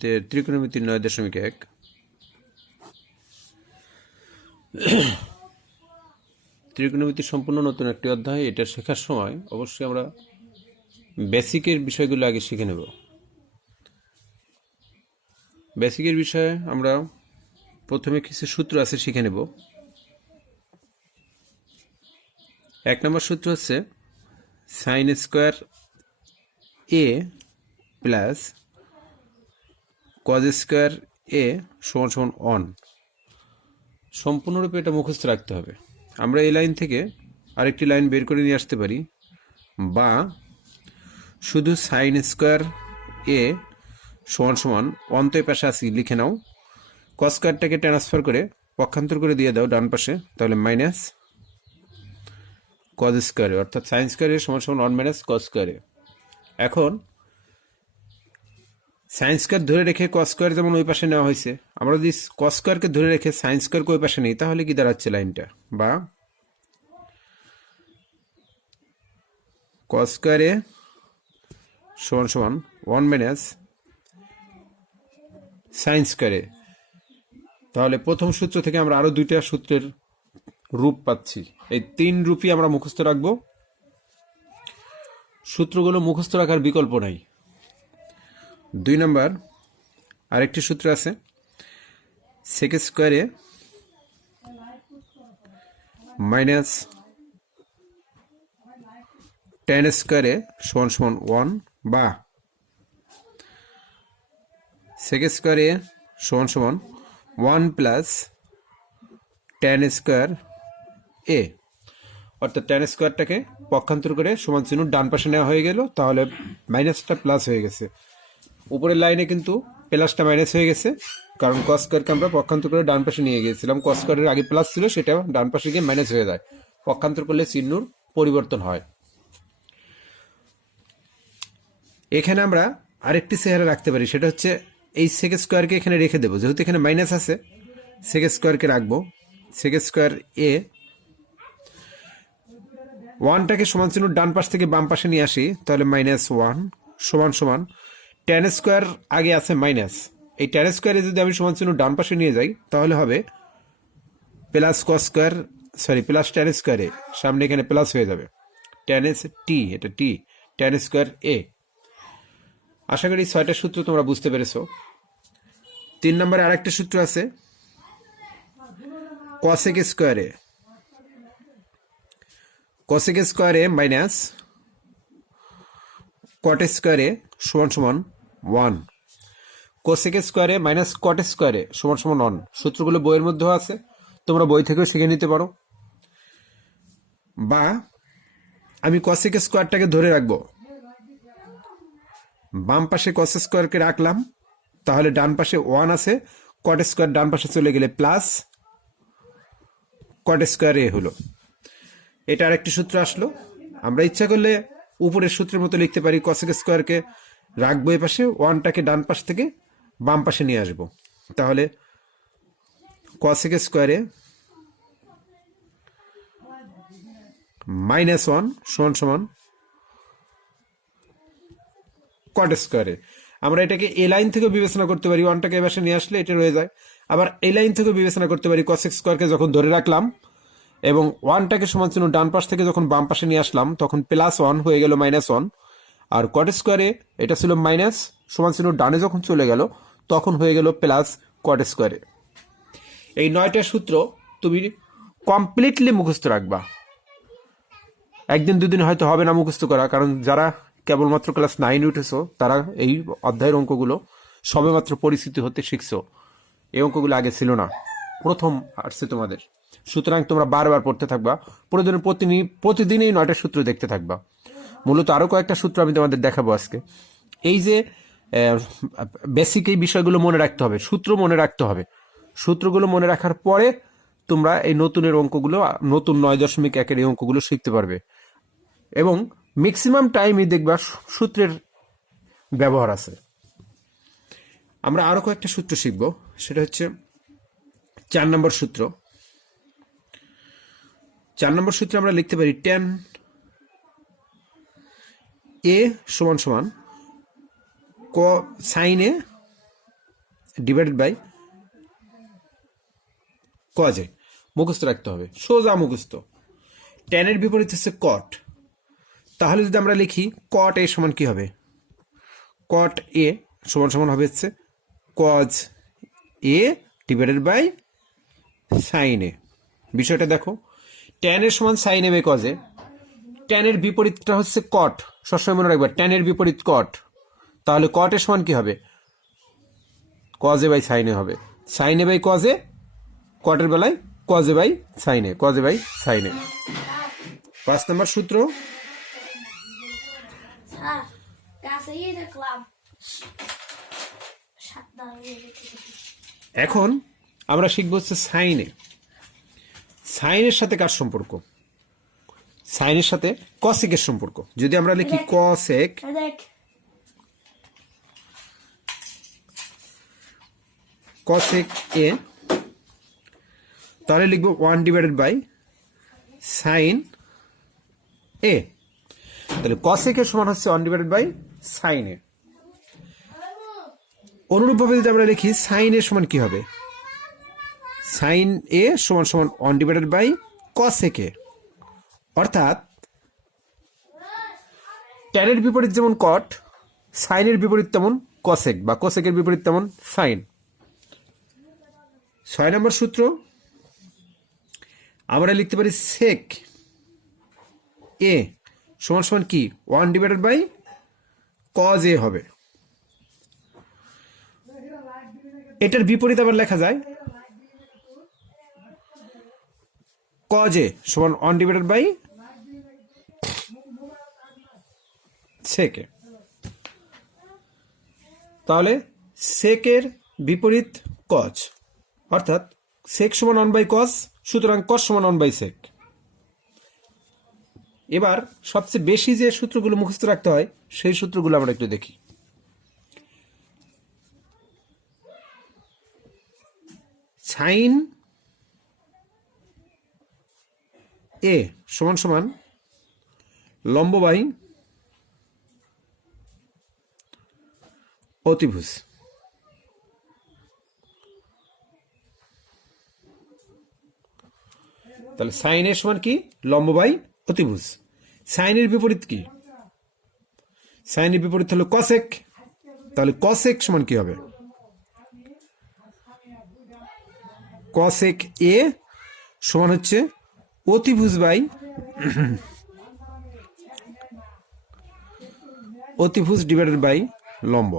ত্রিকোণমিতি 9.1 ত্রিকোণমিতি সম্পূর্ণ নতুন একটি অধ্যায়। এটা শেখার সময় অবশ্যই আমরা বেসিকের বিষয়গুলো আগে শিখে নেব। বেসিকের বিষয়ে আমরা প্রথমে কিছু সূত্র আছে শিখে নেব। 1 নম্বর সূত্র হচ্ছে sin square a plus cos square a সমান সমান 1। সম্পূর্ণরূপে এটা মুখস্থ রাখতে হবে। আমরা এই লাইন থেকে আরেকটি লাইন বের করে নিয়ে আসতে পারি, বা শুধু sin স্কয়ার a সমান সমান 1 তো এই পাশে আসি লিখে নাও, cos স্কয়ারটাকে ট্রান্সফার করে পক্ষান্তর করে দিয়ে দাও ডান পাশে, তাহলে মাইনাস cos স্কয়ার অর্থাৎ sin স্কয়ার a সমান সমান 1 মাইনাস cos স্কয়ার a। এখন sin স্কয়ার ধরে রেখে cos স্কয়ার যেমন ওই পাশে নেওয়া হয়েছে, আমরা যদি cos স্কয়ারকে ধরে রেখে sin স্কয়ারকে ওই পাশে নিই তাহলে কি দাঁড়াচ্ছে লাইনটা, বা cos স্কয়ার a সমান সমান 1 মাইনাস sin স্কয়ার a। তাহলে প্রথম সূত্র থেকে আমরা আরো দুইটা সূত্রের রূপ পাচ্ছি। এই 3 রূপই আমরা মুখস্থ রাখবো। সূত্রগুলো মুখস্থ রাখার বিকল্প নাই। 2 নম্বর আরেকটি সূত্র আছে, sec square a minus tan square a সমান সমান 1, বা sec স্কয়ার a সমান সমান 1 প্লাস tan স্কয়ার a, অর্থাৎ tan স্কয়ারটাকে পক্ষান্তর করে সমান চিহ্ন ডান পাশে নেওয়া হয়ে গেল, তাহলে মাইনাসটা প্লাস হয়ে গেছে। উপরের লাইনে কিন্তু প্লাসটা মাইনাস হয়ে গেছে, কারণ cos স্কয়ারকে আমরা পক্ষান্তর করে ডান পাশে নিয়ে গিয়েছিলাম। cos স্কয়ারের আগে প্লাস ছিল, সেটা ডান পাশে গিয়ে মাইনাস হয়ে যায়। পক্ষান্তর করলে চিহ্নর পরিবর্তন হয়। এখানে আমরা আরেকটি চেহারা রাখতে পারি, সেটা হচ্ছে এই sec স্কয়ারকে এখানে রেখে দেবো। যেহেতু এখানে মাইনাস আছে, sec স্কয়ারকে রাখবো। sec স্কয়ার a 1টাকে সমান চিহ্ন ডান পাশ থেকে বাম পাশে নিয়ে আসি, তাহলে মাইনাস 1 সমান সমান tan স্কয়ার আগে আছে মাইনাস, এই tan স্কয়ারে যদি আমি সমান চিহ্ন ডান পাশে নিয়ে যাই তাহলে হবে plus cos square, sorry plus tan square a, সামনে এখানে প্লাস হয়ে যাবে tan t, এটা t tan স্কয়ার a। আশা করি 6টা সূত্র তোমরা বুঝতে পেরেছো। 3 নম্বরে আরেকটা সূত্র আছে, cosec square a, cosec square a minus cot square a সমান সমান 1। cosec square a minus cot square a সমান সমান 1। সূত্রগুলো বইয়ের মধ্যেও আছে, তোমরা বই থেকেও শিখে নিতে পারো। বা আমি cosec স্কয়ারটাকে ধরে রাখবো, বাম পাশে cos স্কয়ারকে রাখলাম, তাহলে ডান পাশে 1 আছে, cot স্কয়ার ডান পাশে চলে গেলে প্লাস cot স্কয়ার a হলো। এটা আরেকটি সূত্র আসলো। আমরা ইচ্ছা করলে উপরের সূত্রের মতো লিখতে পারি, cosec স্কয়ারকে রাখবো এই পাশে, 1টাকে ডান পাশ থেকে বাম পাশে নিয়ে আসবো, তাহলে cosec স্কয়ার a মাইনাস 1 সমান সমান cot স্কয়ার a। আমরা এটাকে এই লাইন থেকে বিবেচনা করতে পারি, 1টাকে এই পাশে নিয়ে আসলে এটা রয়ে যায়। আবার এই লাইন থেকে বিবেচনা করতে পারি, cosec স্কয়ারকে যখন ধরে রাখলাম এবং 1টাকে সমান চিহ্ন ডান পাশ থেকে যখন বাম পাশে নিয়ে আসলাম, তখন প্লাস 1 হয়ে গেল মাইনাস 1। আর cot স্কয়ার a এটা ছিল মাইনাস, সমান চিহ্ন ডানে যখন চলে গেল তখন হয়ে গেল প্লাস cot স্কয়ার a। এই 9টা সূত্র তুমি কমপ্লিটলি মুখস্থ রাখবা। একদিন দুদিন হয়তো হবে না মুখস্থ করা, কারণ যারা কেবলমাত্র ক্লাস 9 উঠেছো তারা এই অধ্যায়ের অঙ্কগুলো সবেমাত্র পরিচিতি হতে শিখছো। এই অঙ্কগুলো আগে ছিল না, প্রথম আসছে তোমাদের। সুতরাং তোমরা বারবার পড়তে থাকবা, প্রতিদিনই 9টা সূত্র দেখতে থাকবা। মূলত আরো কয়েকটা সূত্র আমি তোমাদের দেখাবো আজকে। এই যে বেসিক এই বিষয়গুলো মনে রাখতে হবে, সূত্র মনে রাখতে হবে। সূত্রগুলো মনে রাখার পরে তোমরা এই নতুনের অঙ্কগুলো, নতুন 9.1 এই অঙ্কগুলো শিখতে পারবে, এবং ম্যাক্সিমাম টাইমই দেখবা সূত্রের ব্যবহার আছে। আমরা আরো কয়েকটা সূত্র শিখব, সেটা হচ্ছে 4 নম্বর সূত্র। 4 নম্বর সূত্রে আমরা লিখতে পারি tan a সমান সমান sin a divided by cos A. মুখস্থ রাখতে হবে, সোজা মুখস্থ। ট্যানের বিপরীত হচ্ছে কট। তাহলে যদি আমরা লিখি কট এ সমান কি হবে, কট এ সমান সমান হবে হচ্ছে cos a divided by sine a. বিষয়টা দেখো, ট্যানের সমান sine a by cos a. ট্যানের বিপরীতটা হচ্ছে কট, সবসময় মনে রাখবে ট্যানের বিপরীত কট। তাহলে কট এর সমান কি হবে, cos a by sine a হবে। Sine a by cos a, কটের বেলায় cos a by sine a, cos a by sine a. 5 নম্বর সূত্র, স্যার কাছে দেখলাম সাতটা। এখন আমরা শিখব হচ্ছে সাইনে। সাইনের সাথে কার সম্পর্ক, সাইনের সাথে কসেকের সম্পর্ক। যদি আমরা লিখি কসেক, দেখ কসেক এ, তাহলে লিখবো 1 ডিভাইডেড বাই সাইন এ। তাহলে কসেক এর সমান হচ্ছে 1 ডিভাইডেড বাই সাইন এ। অনুরূপভাবে যদি আমরা লিখি সাইন এ সমান কি হবে, সাইন এ সমান সমান 1 ডিভাইডেড বাই কসেক এ। অর্থাৎ ট্যানের বিপরীত যেমন কট, সাইনের বিপরীত তেমন কসেক, বা কসেকের বিপরীত তেমন সাইন। 6 নম্বর সূত্র, আমরা লিখতে পারি সেক এ সমান সমান কি 1 ডিভাইডেড বাই কজ এ হবে। এটার বিপরীত আবার লেখা যায় কজ এ সমান 1 ডিভাইডেড বাই সেক এ। তাহলে সেকের বিপরীত কজ, অর্থাৎ সেক সমান 1 বাই কজ, সুতরাং কজ সমান 1 বাই সেক। এবার সবচেয়ে বেশি যে সূত্রগুলো মুখস্থ রাখতে হয় সেই সূত্রগুলো আমরা একটু দেখি। সাইন এ সমান সমান লম্ব বাই অতিভুজ। তাহলে সাইন এর সমান কি, লম্ব বাই অতিভুজ। সাইনের বিপরীত কি, সাইনের বিপরীত হলো কসেক। তাহলে কসেক সমান কি হবে, কসেক এ সমান হচ্ছে অতিভুজ বাই অতিভুজ ডিভাইডেড বাই লম্ব।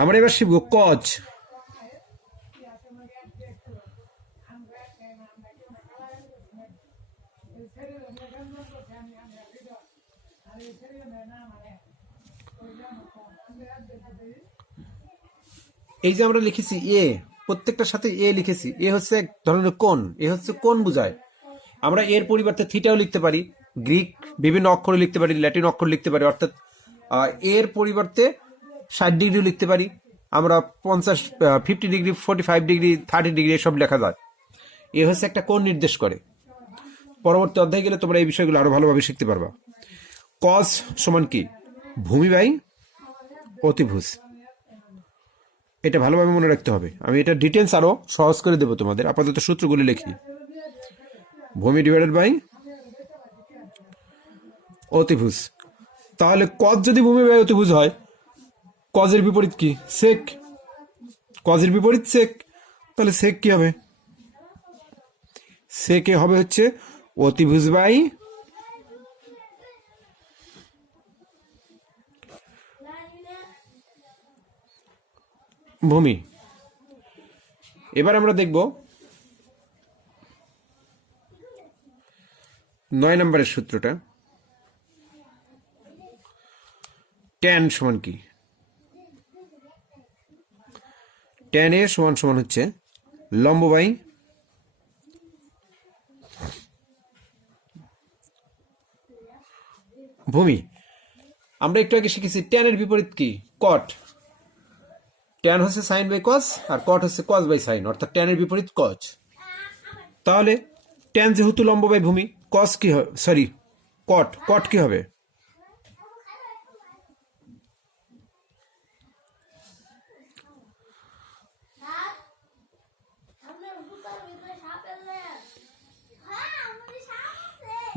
আমরা এবার শিখব কজ। এই যে আমরা লিখেছি এ, প্রত্যেকটার সাথে এ লিখেছি, এ হচ্ছে এক ধরনের কোণ, এ হচ্ছে কোণ বোঝায়। আমরা এর পরিবর্তে থিটাও লিখতে পারি, গ্রিক বিভিন্ন অক্ষর লিখতে পারি, ল্যাটিন অক্ষর লিখতে পারি। অর্থাৎ এর পরিবর্তে 60 ডিগ্রি লিখতে পারি আমরা, 50 ডিগ্রি, 45 ডিগ্রি, 30 ডিগ্রি এসব লেখা যায়। এ হচ্ছে একটা কোণ নির্দেশ করে। পরবর্তী অধ্যায়ে গেলে তোমরা এই বিষয়গুলো আরো ভালোভাবে শিখতে পারবা। কজ সমান কি, ভূমি বাই অতিভুজ। এটা ভালোভাবে মনে রাখতে হবে। আমি এটা ডিটেলস আরো সহজ করে দেবো তোমাদের, আপাতত সূত্রগুলি লিখি। ভূমি ডিভাইডেড বাই অতিভুজ। তাহলে কজ যদি ভূমি বাই অতিভুজ হয়, কজের বিপরীত কি, সেক। কজের বিপরীত সেক, তাহলে সেক কি হবে, সেকে হবে হচ্ছে অতিভুজ বাই ভূমি। এবার আমরা দেখব 9 নম্বরের সূত্রটা। ট্যান সমান কি, ট্যান এ সমান সমান হচ্ছে লম্ব বাই ভূমি। আমরা একটু আগে শিখেছি ট্যানের বিপরীত কি, কট। ট্যান হচ্ছে সাইন বাই কজ, আর কট হচ্ছে কজ বাই সাইন, অর্থাৎ ট্যানের বিপরীত কজ। তাহলে ট্যান যেহেতু লম্ব বাই ভূমি, কজ কি হবে, সরি কট, কট কি হবে,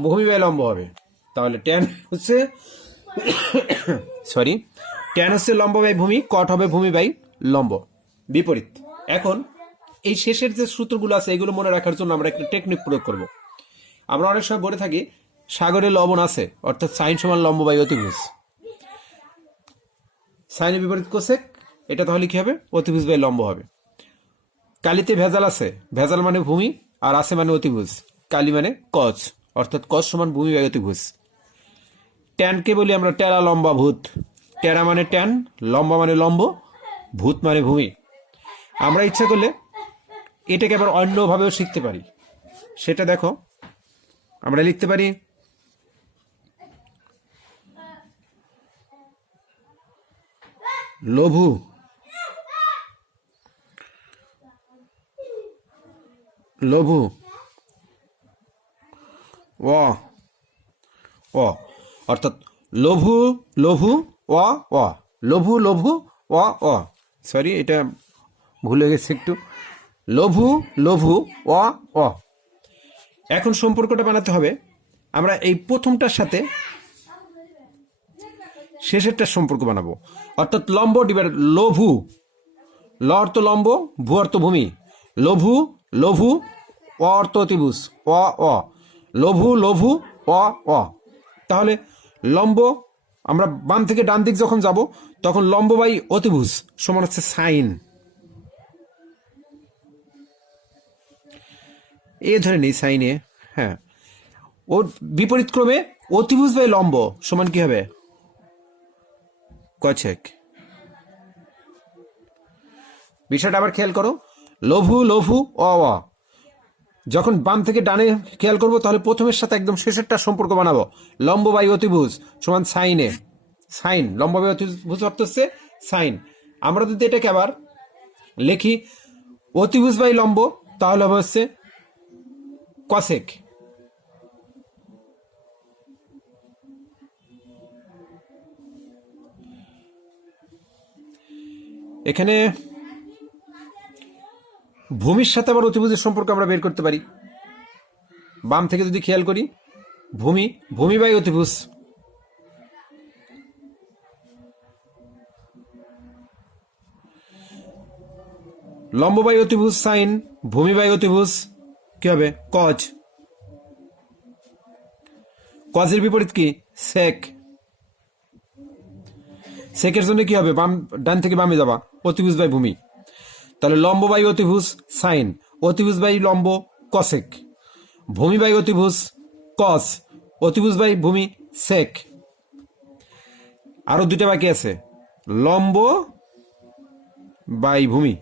ভূমি বাই লম্ব হবে। তাহলে ট্যান হচ্ছে সরি ট্যান হচ্ছে লম্ব বাই ভূমি, কট হবে ভূমি বাই লম্ব, বিপরীত। এখন এই শেষের যে সূত্রগুলো আছে এগুলো মনে রাখার জন্য আমরা একটা টেকনিক প্রয়োগ করব। আমরা অনেক সময় বলে থাকি সাগরে লবণ আছে, অর্থাৎ সাইন সমান লম্ব বাই অতিভুজ। সাইনের বিপরীত কোসেক, এটা তাহলে কি হবে? অতিভুজ বাই লম্ব হবে। কালিতে ভেজাল আছে, ভেজাল মানে ভূমি, আর আছে মানে অতিভুজ। কালি মানে কজ, অর্থাৎ কজ সমান ভূমি বাই অতিভুজ। ট্যানকে বলি আমরা টেরা লম্বা ভূত। টেরা মানে ট্যান, লম্বা মানে লম্ব, ভূত মানে ভূমি। আমরা ইচ্ছা করলে এটাকে আবার অন্যভাবেও শিখতে পারি। সেটা দেখো, আমরা লিখতে পারি লঘু লঘু অ অ, অর্থাৎ লঘু লঘু অ অ, লঘু লঘু অ অ, সরি এটা ভুলে গেছে একটু, লঘু লঘু অ অ। এখন সম্পর্কটা বানাতে হবে, আমরা এই প্রথমটার সাথে শেষেরটার সম্পর্ক বানাবো, অর্থাৎ লম্ব ডিভাইড লঘু, ল অর্থ লম্ব, ভূ অর্থ ভূমি, লঘু লঘু অ অর্থ অতিভুজ, অ অ, লঘু লঘু অ অ। তাহলে লম্ব, আমরা বাম থেকে ডান দিক যখন যাব তখন লম্ব বাই অতিভুজ সমান হচ্ছে সাইন। এ ধরে নেই সাইনে, হ্যাঁ। ওর বিপরীত ক্রমে অতিভুজ বাই লম্ব সমান কি হবে? কছেক। বিষয়টা আবার খেয়াল করো, লঘু লঘু অ অ, যখন বাম থেকে ডানে খেয়াল করবো তাহলে প্রথমের সাথে একদম শেষেরটা সম্পর্ক বানাবো। লম্ব বাই অতিভুজ সমান সাইনে, সাইন লম্ব বাই অতিভুজ অর্থ হচ্ছে সাইন। আমরা যদি এটাকে আবার লিখি অতিভুজ বাই লম্ব তাহলে হবে হচ্ছে কসেক। এখানে ভূমির সাথে আবার অতিভুজের সম্পর্ক আমরা বের করতে পারি। বাম থেকে যদি খেয়াল করি, ভূমি ভূমি বাই অতিভুজ, লম্ব বাই অতিভুজ সাইন, ভূমি বাই অতিভুজ কি হবে? কজ। কজের বিপরীত কি? সেক। সেকের জন্য কি হবে? বাম, ডান থেকে বামে যাবা, অতিভুজ বাই ভূমি। তাহলে লম্ব বাই অতিভুজ সাইন, অতিভুজ বাই লম্ব কসেক, ভূমি বাই অতিভুজ কস, অতিভুজ বাই ভূমি সেক। আরো দুটা বাকি আছে, লম্ব বাই ভূমি।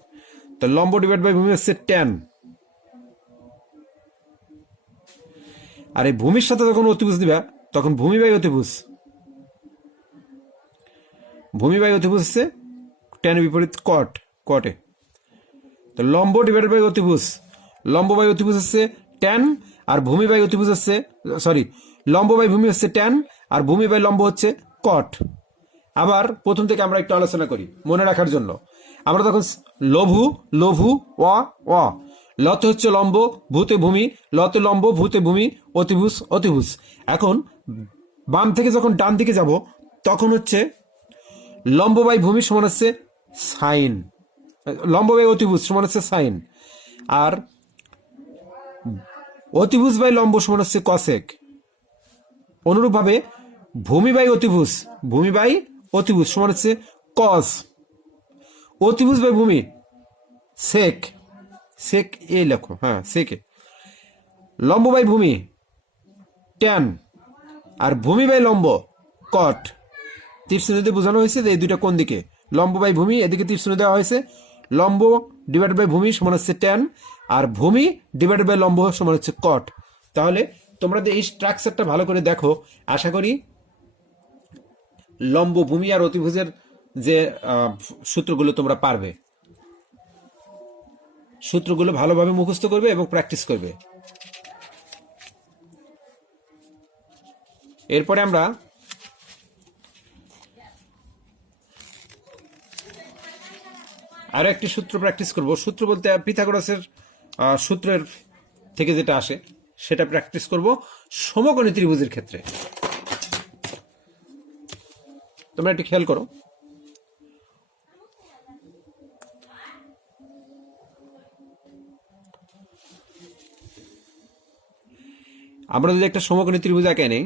তো লম্ব ডিভাইড বাই ভূমি হচ্ছে ট্যান, আর এই ভূমির সাথে যখন অতিভুজ দিবা তখন ভূমি বাই অতিভুজ, ভূমি বাই অতিভুজ হচ্ছে ট্যানের বিপরীত কট, কটে। তো লম্ব ডিভাইড বাই অতিভুজ, লম্ব বাই অতিভুজ হচ্ছে ট্যান, আর ভূমি বাই অতিভুজ হচ্ছে, সরি, লম্ব বাই ভূমি হচ্ছে ট্যান, আর ভূমি বাই লম্ব হচ্ছে কট। আবার প্রথম থেকে আমরা একটু আলোচনা করি মনে রাখার জন্য। আমরা তখন লঘু লঘু অ অ, লতে হচ্ছে লম্ব, ভূতে ভূমি, লতে লম্ব, ভূতে ভূমি, অতিভুজ অতিভুজ। এখন বাম থেকে যখন ডান দিকে যাব তখন হচ্ছে লম্ব বাই ভূমি সমান হচ্ছে সাইন, লম্ব বাই অতিভুজ সমান হচ্ছে সাইন, আর অতিভুজ বাই লম্ব সমান হচ্ছে কসেক। অনুরূপভাবে ভূমি বাই অতিভুজ, ভূমি বাই অতিভুজ সমান হচ্ছে কস, অতিভুজ বাই ভূমি সেক, সেক এই লেখো, হ্যাঁ সেকে। লম্ব বাই ভূমি ট্যান, আর ভূমি বাই লম্ব কট। তীরচিহ্ন বোঝানো হয়েছে যে এই দুইটা কোন দিকে, লম্ব বাই ভূমি এদিকে তীরচিহ্ন দেওয়া হয়েছে, লম্ব ডিভাইড বাই ভূমি সমান হচ্ছে ট্যান, আর ভূমি ডিভাইড বাই লম্ব সমান হচ্ছে কট। তাহলে তোমরা যে এই স্ট্রাকচারটা ভালো করে দেখো, আশা করি লম্ব, ভূমি আর অতিভুজের যে সূত্রগুলো তোমরা পারবে। সূত্রগুলো ভালোভাবে মুখস্থ করবে এবং প্র্যাকটিস করবে। এরপরে আমরা আরো একটি সূত্র প্র্যাকটিস করব। সূত্র বলতে পিথাগোরাসের সূত্রের থেকে যেটা আসে সেটা প্র্যাকটিস করব সমকোণী ত্রিভুজের ক্ষেত্রে। তোমরা একটু খেয়াল করো, আমরা যদি একটা সমকোণী ত্রিভুজ এঁকে নেই,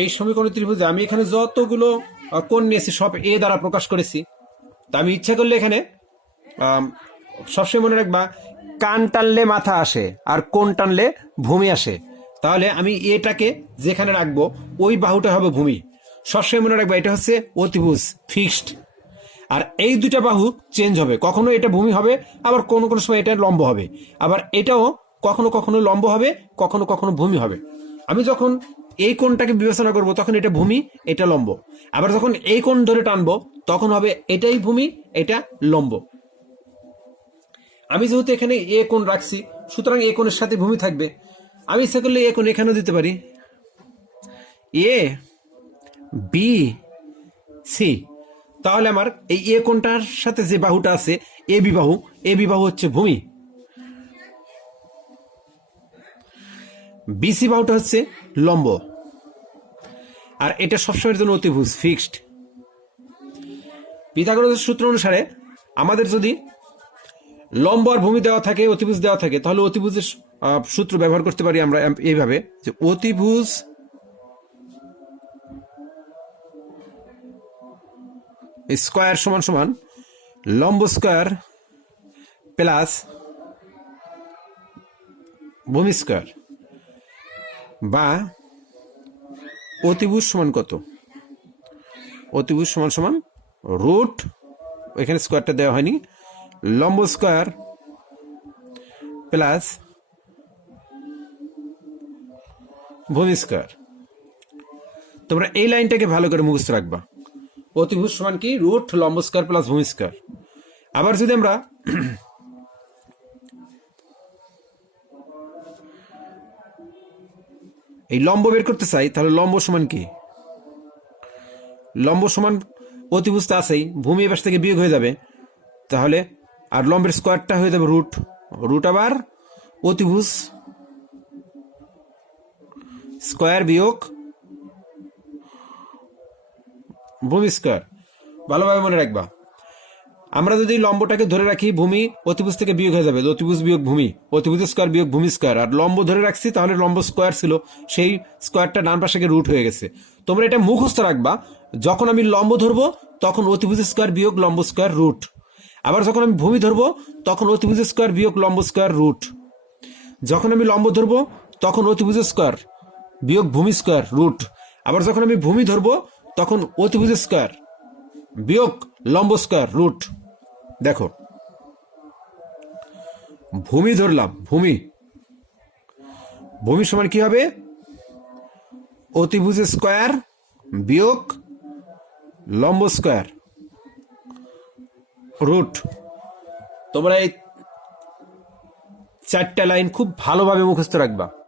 এই সমীকরণ ত্রিভুজে আমি এখানে যতগুলো কোণ নিয়েছি সব এ দ্বারা প্রকাশ করেছি। তা আমি ইচ্ছা করলে এখানে সবসময় মনে রাখবা, কান টানলে মাথা আসে আর কোণ টানলে ভূমি আসে। তাহলে আমি এটাকে যেখানে রাখবো ওই বাহুটা হবে ভূমি। সবসময় মনে রাখবা এটা হচ্ছে অতিভুজ ফিক্সড। আর এই দুটা বাহু চেঞ্জ হবে, কখনো এটা ভূমি হবে, আবার কোনো কোনো সময় এটা লম্ব হবে, আবার এটাও কখনো কখনো লম্ব হবে, কখনো কখনো ভূমি হবে। আমি যখন এই কোণটাকে বিবেচনা করব তখন এটা ভূমি, এটা লম্ব। আবার যখন এই কোণ ধরে টানবো তখন হবে এটাই ভূমি, এটা লম্ব। আমি যেহেতু এখানে এ কোণ রাখছি, সুতরাং এ কোণের সাথে ভূমি থাকবে। আমি ইচ্ছা করলে এ কোণ এখানেও দিতে পারি, এ বি সি। তাহলে আমার এই এ কোণটার সাথে যে বাহুটা আছে এ বি বাহু, এ বি বাহু হচ্ছে ভূমি, বিসি বাহুটা হচ্ছে লম্ব। আর এটা সবসময়ের জন্য অতিভুজ ফিক্সড। পিথাগোরাসের সূত্র অনুসারে আমাদের যদি লম্ব আর ভূমি দেওয়া থাকে, অতিভুজ দেওয়া থাকে, তাহলে অতিভুজের সূত্র ব্যবহার করতে পারি আমরা এইভাবে, যে অতিভুজ স্কয়ার সমান সমান লম্ব স্কয়ার প্লাস ভূমি স্কয়ার, বা অতিভুজ সমান কত? অতিভুজ সমান সমান রুট, এখানে স্কয়ারটা দেওয়া হয়নি, লম্ব স্কয়ার প্লাস ভূমি স্কয়ার। তোমরা এই লাইনটাকে ভালো করে মুখস্থ রাখবা, অতিভুজ সমান কি? রুট লম্ব স্কয়ার প্লাস ভূমি স্কয়ার। আবার যদি আমরা এই লম্ব বের করতে চাই, তাহলে লম্ব সমান কি? লম্ব সমান অতিভুজ তো আছেই, ভূমি এবার থেকে বিয়োগ হয়ে যাবে, তাহলে আর লম্বের স্কয়ারটা হয়ে যাবে রুট, রুট আবার অতিভুজ স্কয়ার বিয়োগ ভূমি স্কয়ার। ভালোভাবে মনে রাখবা, আমরা যদি লম্বটাকে ধরে রাখি, ভূমি অতিভুজ থেকে বিয়োগ হয়ে যাবে, অতিভুজ বিয়োগ ভূমি, অতিভুজ স্কয়ার বিয়োগ ভূমি স্কয়ার। আর লম্ব ধরে রাখছি, তাহলে লম্ব স্কয়ার ছিল, সেই স্কয়ারটা ডান পাশে রুট হয়ে গেছে। তোমরা এটা মুখস্থ রাখবা, যখন আমি লম্ব ধরবো তখন অতিভুজ স্কয়ার বিয়োগ লম্ব স্কয়ার রুট, আবার যখন আমি ভূমি ধরবো তখন অতিভুজ স্কয়ার বিয়োগ লম্ব স্কয়ার রুট, যখন আমি লম্ব ধরবো তখন অতিভুজ স্কয়ার বিয়োগ ভূমি স্কয়ার রুট, আবার যখন আমি ভূমি ধরবো তখন অতিভুজ স্কয়ার বিয়োগ লম্ব স্কয়ার রুট। দেখো, ভূমি ধরলাম, ভূমি ভূমি সমান কি হবে? অতিভুজ স্কয়ার বিয়োগ লম্ব স্কয়ার রুট। তোমরা এই চারটা লাইন খুব ভালোভাবে মুখস্থ রাখবা।